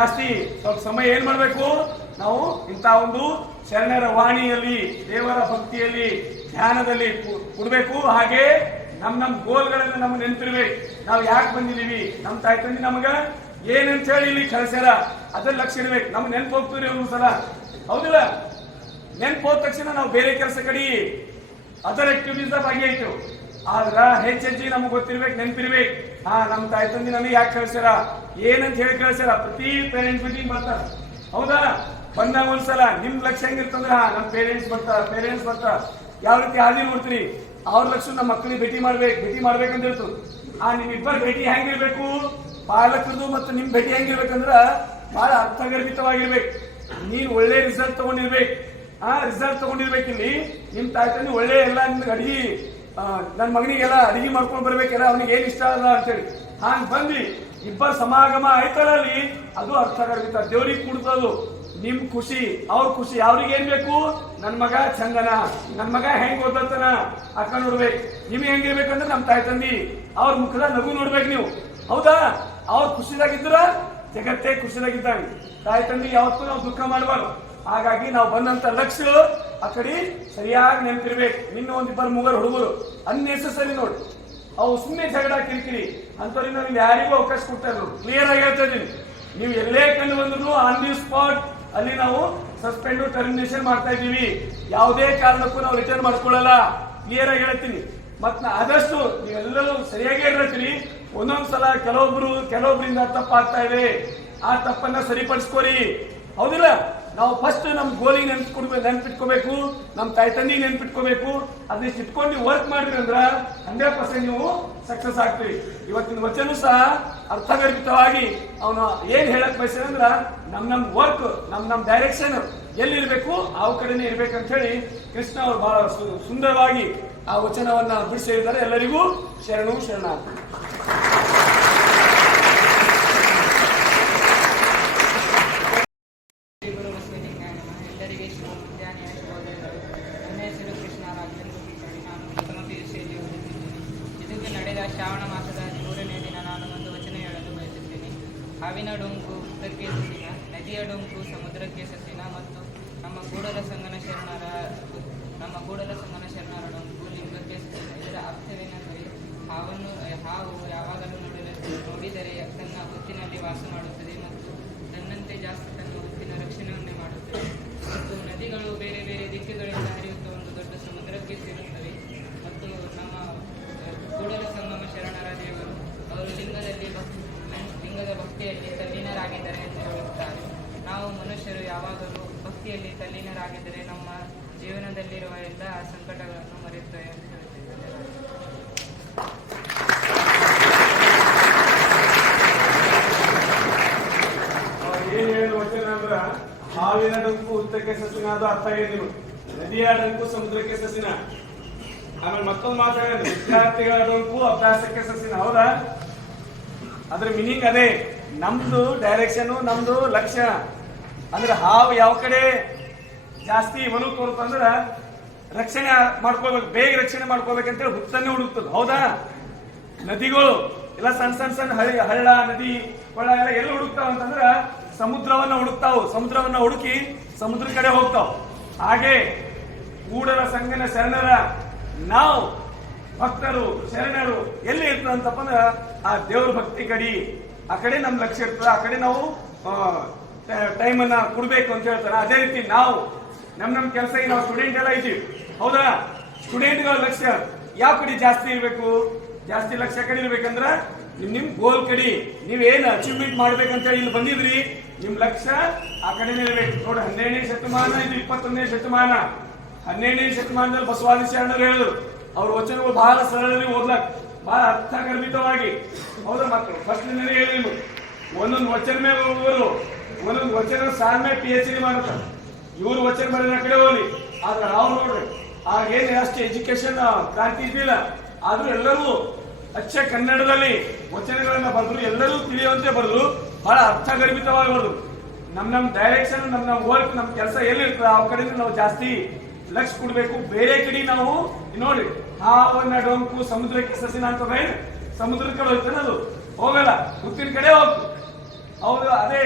ಜಾಸ್ತಿ ಸ್ವಲ್ಪ ಸಮಯ ಏನ್ ಮಾಡ್ಬೇಕು ನಾವು ಇಂತ ಒಂದು ಶರಣರ ವಾಣಿಯಲ್ಲಿ ದೇವರ ಭಕ್ತಿಯಲ್ಲಿ ಧ್ಯಾನದಲ್ಲಿ ಕೊಡ್ಬೇಕು. ಹಾಗೆ ನಮ್ ಗೋಲ್ಗಳನ್ನ ನಮ್ಗೆ ನೆನಪಿರ್ಬೇಕು. ನಾವು ಯಾಕೆ ಬಂದಿದೀವಿ, ನಮ್ ತಾಯಿ ತಂದೆ ನಮ್ಗ ಏನಂತ ಹೇಳಿ ಇಲ್ಲಿ ಕಳಿಸ್ಯಾರ ಅದ್ರ ಲಕ್ಷ್ಯ ಇಡ್ಬೇಕು. ನಮ್ಗೆ ನೆನ್ಪು ಹೋಗ್ತೀವಿ ಒಂದ್ಸಲ, ಹೌದಿಲ್ಲ? ನೆನ್ಪು ಹೋದ ತಕ್ಷಣ ನಾವು ಬೇರೆ ಕೆಲಸ ಕಡೆ ಅದರ್ ಆಕ್ಟಿವಿಟೀಸ್ ಭಾಗಿಯಾಯ್ತು. ಆದ್ರ ಹೆಚ್ಚೆಚ್ಚಿ ನಮ್ಗೆ ಗೊತ್ತಿರ್ಬೇಕು, ನೆನ್ಪಿರ್ಬೇಕು. ನಮ್ ತಾಯಿ ತಂದೆ ನನಗೆ ಯಾಕೆ ಕಳ್ಸ್ಯಾರ, ಏನಂತ ಹೇಳಿ ಕಳ್ಸ್ಯಾರ. ಪ್ರತಿ ಪೇರೆಂಟ್ಸ್ ಮೀಟಿಂಗ್ ಬರ್ತಾರ, ಹೌದಾ? ಬಂದಾಗ ಒಂದ್ಸಲ ನಿಮ್ ಲಕ್ಷ್ಯ ಹೆಂಗಿರ್ತಂದ್ರ ನಮ್ ಪೇರೆಂಟ್ಸ್ ಬರ್ತಾರ ಯಾವ ರೀತಿ ಹಾದಿ ನೋಡ್ತೀರಿ, ಅವ್ರ ಲಕ್ಷ್ಯ ನಮ್ಮ ಮಕ್ಕಳಿಗೆ ಭೇಟಿ ಮಾಡ್ಬೇಕಂತ ಹೇಳ್ತು. ನಿಮ್ಮಿಬ್ಬರ ಭೇಟಿ ಹೆಂಗಿರ್ಬೇಕು, ಪಾಲಕರದು ಮತ್ತು ನಿಮ್ ಭೇಟಿ ಹೆಂಗಿರ್ಬೇಕಂದ್ರ ಬಹಳ ಅರ್ಥಗರ್ಭಿತವಾಗಿರ್ಬೇಕು. ನೀನ್ ಒಳ್ಳೆ ರಿಸಲ್ಟ್ ತಗೊಂಡಿರ್ಬೇಕು. ರಿಸಲ್ಟ್ ತಗೊಂಡಿರ್ಬೇಕಿಲ್ಲಿ ನಿಮ್ ತಾಯಿ ತಂದೆ ಒಳ್ಳೆ ಎಲ್ಲ ನಿಮ್ಗೆ ಅಡಿಗೆ, ನನ್ ಮಗನಿಗೆಲ್ಲ ಅಡಿಗೆ ಮಾಡ್ಕೊಂಡ್ ಬರ್ಬೇಕೆಲ್ಲ, ಅವನಿಗೆ ಏನ್ ಇಷ್ಟ ಅಲ್ಲ ಅಂತೇಳಿ ಹಾಂಗ್ ಬಂದ್ವಿ. ಇಬ್ಬರ ಸಮಾಗಮ ಆಯ್ತಲ್ಲ ಅಲ್ಲಿ, ಅದು ಅರ್ಥಗರ್ಭಿತ. ದೇವ್ರಿಗೆ ಕುಡ್ತದು. ನಿಮ್ ಖುಷಿ, ಅವ್ರ ಖುಷಿ. ಅವ್ರಿಗೆ ಏನ್ ಬೇಕು, ನನ್ ಮಗ ಚಂದನ, ನನ್ ಮಗ ಹೆಂಗ್ ಓದತ್ತನ ಅಕ್ಕ ನೋಡ್ಬೇಕು. ನಿಮ್ಗೆ ಹೆಂಗಿರ್ಬೇಕಂದ್ರೆ ನಮ್ ತಾಯಿ ತಂದಿ ಅವ್ರ ಮುಖದ ನಗು ನೋಡ್ಬೇಕು ನೀವು, ಹೌದಾ? ಅವ್ರ ಖುಷಿದಾಗಿದ್ರ ಜಗತ್ತೇ ಖುಷಿದಾಗಿದ್ದಾಗ. ತಾಯಿ ತಂದಿ ಯಾವತ್ತೂ ನಾವು ದುಃಖ ಮಾಡಬಾರ್ದು. ಹಾಗಾಗಿ ನಾವು ಬಂದಂತ ಲಕ್ಷ್ಯ ಆ ಕಡೆ ಸರಿಯಾಗಿ ನೆನಪಿರ್ಬೇಕು. ನಿನ್ನ ಒಂದಿಬ್ಬರು ಮೂವರು ಹುಡುಗರು ಅನ್ನೆಸೆಸರಿ ನೋಡಿ, ಅವು ಸುಮ್ಮನೆ ಜಗಳ ಕಿರಿಕಿರಿ ಅಂತವ್ರಿಂದ ನೀವು ಯಾರಿಗೂ ಅವಕಾಶ ಕೊಡ್ತಾ ಇದ್ರು. ಕ್ಲಿಯರ್ ಆಗಿ ಹೇಳ್ತಾ ಇದೀನಿ, ನೀವು ಎಲ್ಲೇ ಕಂಡು ಬಂದ್ರು ಆನ್ ದಿ ಸ್ಪಾಟ್ ಅಲ್ಲಿ ನಾವು ಸಸ್ಪೆಂಡ್ ಟರ್ಮಿನೇಷನ್ ಮಾಡ್ತಾ ಇದೀವಿ. ಯಾವುದೇ ಕಾರಣಕ್ಕೂ ನಾವು ರಿಟರ್ನ್ ಮಾಡ್ಕೊಳ್ಳಲ್ಲ. ಕ್ಲಿಯರ್ ಆಗಿ ಹೇಳ್ತೀನಿ. ಮತ್ ಆದಷ್ಟು ನೀವೆಲ್ಲರೂ ಸರಿಯಾಗಿ ಹೇಳ್ತೀರಿ. ಒಂದೊಂದ್ಸಲ ಕೆಲವೊಬ್ಬರಿಂದ ತಪ್ಪಾಗ್ತಾ ಇದೆ. ಆ ತಪ್ಪನ್ನ ಸರಿಪಡಿಸ್ಕೋರಿ, ಹೌದಿಲ್ಲ? ನಾವು ಫಸ್ಟ್ ನಮ್ ಗೋಲಿಗೆ ನೆನ್ಪಿಟ್ಕೋಬೇಕು, ನಮ್ ತಾಯಿ ತಂದಿಗೆ ನೆನ್ಪಿಟ್ಕೋಬೇಕು. ಅದನ್ನ ಇಟ್ಕೊಂಡು ವರ್ಕ್ ಮಾಡಿದ್ರಿ ಅಂದ್ರ 100% ನೀವು ಸಕ್ಸಸ್ ಆಗ್ತೀವಿ. ಇವತ್ತಿನ ವಚನ ಸಹ ಅರ್ಥಗರ್ಭಿತವಾಗಿ ಅವನು ಏನ್ ಹೇಳಕ್ ಬಯಸಿದ ಅಂದ್ರ ನಮ್ ವರ್ಕ್, ನಮ್ ಡೈರೆಕ್ಷನ್ ಎಲ್ಲಿರ್ಬೇಕು ಆ ಕಡೆನೇ ಇರ್ಬೇಕಂತ ಹೇಳಿ ಕೃಷ್ಣ ಅವರು ಬಹಳ ಸುಂದರವಾಗಿ ಆ ವಚನವನ್ನ ಬಿಡಿಸಿ ಹೇಳಿದ್ದಾರೆ. ಎಲ್ಲರಿಗೂ ಶರಣು ಶರಣಾರ್ಥಿ. ಶ್ರಾವಣ ಮಾಸದ 3ನೇ ದಿನ ನಾನು ಒಂದು ವಚನ ಹೇಳಲು ಬಯಸುತ್ತೇನೆ. ಹಾವಿನ ಡೊಂಕು ಉದ್ದಕ್ಕೆ ಸಸಿನ, ನದಿಯ ಡೊಂಕು ಸಮುದ್ರಕ್ಕೆ ಸಸಿನ, ಮತ್ತು ನಮ್ಮ ಕೂಡಲ ಸಂಗನ ಶರಣರ ಡೊಂಕು ಲಿಂಗಕ್ಕೆ ಸಸಿನ. ಇದರ ಅರ್ಥವೇನೆಂದರೆ ಹಾವು ಯಾವಾಗಲೂ ನೋಡಿದರೆ ತನ್ನ ಹೊತ್ತಿನಲ್ಲಿ ವಾಸ ಮಾಡುತ್ತದೆ ಮತ್ತು ತನ್ನಂತೆ ಜಾಸ್ತಿ ತನ್ನ ಹೊತ್ತಿನ ರಕ್ಷಣೆಯನ್ನೇ ಮಾಡುತ್ತದೆ. ಮತ್ತು ನದಿಗಳು ಬೇರೆ ಬೇರೆ ದಿಕ್ಕುಗಳಿಂದ ಹರಿಯುತ್ತ ಒಂದು ದೊಡ್ಡ ಸಮುದ್ರಕ್ಕೆ ಸೇರುತ್ತವೆ. ಮತ್ತು ನಮ್ಮ ಕೂಡಲ ಸಂಗಮ ಶರಣರ ದೇವರು ಅವರು ಲಿಂಗದ ಭಕ್ತಿಯಲ್ಲಿ ತಲ್ಲೀನರಾಗಿದ್ದಾರೆ ಎಂದು ಹೇಳುತ್ತಾರೆ. ನಾವು ಮನುಷ್ಯರು ಯಾವಾಗಲೂ ಭಕ್ತಿಯಲ್ಲಿ ತಲ್ಲೀನರಾಗಿದ್ದರೆ ನಮ್ಮ ಜೀವನದಲ್ಲಿರುವ ಎಲ್ಲ ಸಂಕಟಗಳನ್ನು ಮರೆಯುತ್ತೇವೆ ಅಂತ ಹೇಳುತ್ತಿದ್ದಾರೆ. ಏನ್ ಹೇಳುವ ವಚನ ಅಂದ್ರ ಹಾವಿನ ಡಂಕು ಉತ್ತಕ್ಕೆ ಸಸಿನ, ಅದು ಅರ್ಥ ಹೇಳಿದ್ರು. ನದಿಯ ಡಂಕು ಸಮುದ್ರಕ್ಕೆ ಸಸಿನ. ಆಮೇಲೆ ಮತ್ತೊಂದು ಮಾತಾಡಿದ್ರು, ವಿದ್ಯಾರ್ಥಿಗಳ ಡೊಂಕು ಅಭ್ಯಾಸಕ್ಕೆ ಸಸಿನ, ಹೌದಾ? ಅದ್ರ ಮೀನಿಂಗ್ ಅದೇ. ನಮ್ದು ಡೈರೆಕ್ಷನ್, ನಮ್ದು ಲಕ್ಷ್ಯ ಅಂದ್ರೆ ಹಾವು ಯಾವ ಕಡೆ ಜಾಸ್ತಿ ಒಲವು ತೋರ್ತಂದ್ರ ರಕ್ಷಣೆ ಮಾಡ್ಕೋಬೇಕು, ಬೇಗ ರಕ್ಷಣೆ ಮಾಡ್ಕೋಬೇಕಂತೇಳಿ ಹುತ್ತನ್ನೇ ಹುಡುಕ್ತದ, ಹೌದಾ? ನದಿಗಳು ಎಲ್ಲ ಸಣ್ಣ ಹಳ್ಳ ನದಿ ಕೊಳ್ಳ ಎಲ್ಲ ಎಲ್ಲಿ ಹುಡುಕ್ತಾವ ಅಂತಂದ್ರ ಸಮುದ್ರವನ್ನ ಹುಡುಕಿ ಸಮುದ್ರ ಕಡೆ ಹೋಗ್ತಾವ. ಹಾಗೆ ಕೂಡಲ ಸಂಗನ ಶರಣರ ನಾವು ಭಕ್ತರು ಶರಣರು ಎಲ್ಲಿ ಇರ್ತದಂತಪ್ಪ ಅಂದ್ರ ಆ ದೇವ್ರ ಭಕ್ತಿ ಕಡೆ, ಆ ಕಡೆ ನಮ್ ಲಕ್ಷ್ಯ ಇರ್ತದ. ಆ ಕಡೆ ನಾವು ಟೈಮ್ ಅನ್ನ ಕೊಡ್ಬೇಕು ಅಂತ ಹೇಳ್ತಾರೆ. ಅದೇ ರೀತಿ ನಾವು ನಮ್ ಕೆಲಸ ನಾವು ಸ್ಟೂಡೆಂಟ್ ಎಲ್ಲ ಇದ್ದೀವಿ, ಹೌದಾ? ಸ್ಟೂಡೆಂಟ್ಗಳ ಲಕ್ಷ್ಯ ಯಾವ ಕಡೆ ಜಾಸ್ತಿ ಇರ್ಬೇಕು, ಜಾಸ್ತಿ ಲಕ್ಷ್ಯ ಕಡೆ ಇರ್ಬೇಕಂದ್ರ ನಿಮ್ ಗೋಲ್ ಕಡೆ ನೀವೇನ್ ಅಚೀವ್ಮೆಂಟ್ ಮಾಡ್ಬೇಕಂತ ಹೇಳಿ ಇಲ್ಲಿ ಬಂದಿದ್ರಿ, ನಿಮ್ ಲಕ್ಷ್ಯ ಆ ಕಡೆನೇ ಇರ್ಬೇಕು. ನೋಡಿ, 12ನೇ ಶತಮಾನ ಇದು 21ನೇ ಶತಮಾನ. 12ನೇ ಶತಮಾನದಲ್ಲಿ ಬಸವಾದಿ ಶರಣರು ಹೇಳಿದ್ರು. ಅವ್ರ ವಚನಗಳು ಬಹಳ ಸರಳವಾಗಿ ಓದ್ಲಕ್, ಬಹಳ ಅರ್ಥಗರ್ಭಿತವಾಗಿ, ಹೌದಾ? ಮಕ್ಕಳು ಫಸ್ಟ್ ಹೇಳಿ ಒಂದೊಂದು ವಚನ ಮೇಲೆ ಹೋಗುವರು, ಒಂದೊಂದು ವಚನ ಸಾಲ ಮೇಲೆ PhD ಮಾಡ್ತಾರೆ. ಇವ್ರು ವಚನ ಬರೆದ ಕಡೆ ಹೋಗ್ಲಿ. ಆದ್ರೆ ಅವ್ರು ನೋಡ್ರಿ, ಆಗೇನು ಅಷ್ಟು ಎಜುಕೇಶನ್ ಕ್ರಾಂತಿ ಇದ್ದಿಲ್ಲ. ಆದ್ರೂ ಎಲ್ಲರೂ ಅಚ್ಚ ಕನ್ನಡದಲ್ಲಿ ವಚನಗಳನ್ನ ಬರೆದ್ರು, ಎಲ್ಲರೂ ತಿಳಿಯುವಂತೆ ಬರೆದ್ರು, ಬಹಳ ಅರ್ಥಗರ್ಭಿತವಾಗಿ ಬರೆದ್ರು. ನಮ್ ಡೈರೆಕ್ಷನ್, ನಮ್ ವರ್ಕ್, ನಮ್ ಕೆಲಸ ಎಲ್ಲಿರ್ತದೆ ಆ ಕಡೆಯಿಂದ ನಾವು ಜಾಸ್ತಿ ಲಕ್ಷ ಕೊಡ್ಬೇಕು. ಬೇರೆ ಕಡೆ ನಾವು ನೋಡ್ರಿ, ಹಾವನ್ನ ಡೊಂಕು ಸಮುದ್ರಕ್ಕೆ ಸಸಿನ ಅಂತ ಸಮುದ್ರ ಕಡೆ ಹೋಗ್ತಾನೆ, ಅದು ಹೋಗಲ್ಲ, ಹುತ್ತಿನ ಕಡೆ ಹೋಗ್ತು. ಹೌದು, ಅದೇ